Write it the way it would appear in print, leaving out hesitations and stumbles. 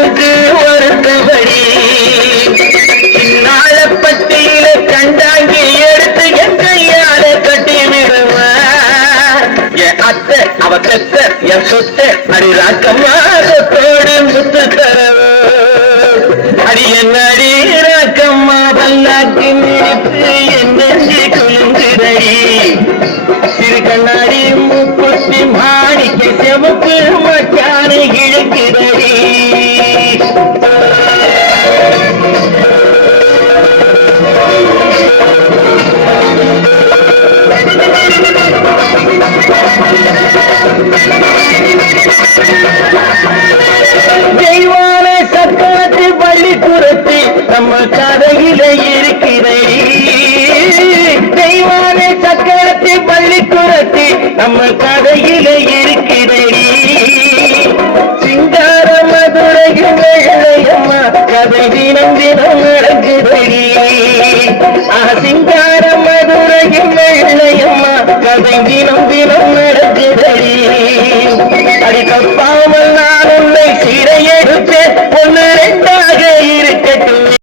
கண்ணுக்கு வருத்தபடி நாளப்பட்டியில கண்டாங்கி எடுத்து என் கையால கட்டி விடுவார் என் அத்தை அவ பெத்த என் சொத்த அடி ராக்கம்மாத்தோடு முத்து தரவ அடி என்னடி ராக்கம்மா பல்லாக்கு நிறுத்து என் நெஞ்சு குளிர்ந்தடி சிறு கண்ணாடி முக்குத்தி மாணிக்க செவப்பு மச்சான இழுக்குதடி தெய்வான சக்கரத்து பள்ளி குரத்தி நம்ம கதையில இருக்கிறடி தெய்வான சக்கரத்து பள்ளி குரத்தி நம்ம கதையில இருக்கிறடி சிங்கார மதுரையும் வெள்ளையம்மா கதை தினம் தினம் நடக்குதடி சிங்கார மதுரையும் வெள்ளையம்மா கதை தினம் தினம் நடக்குதடி அடிக்கப்பா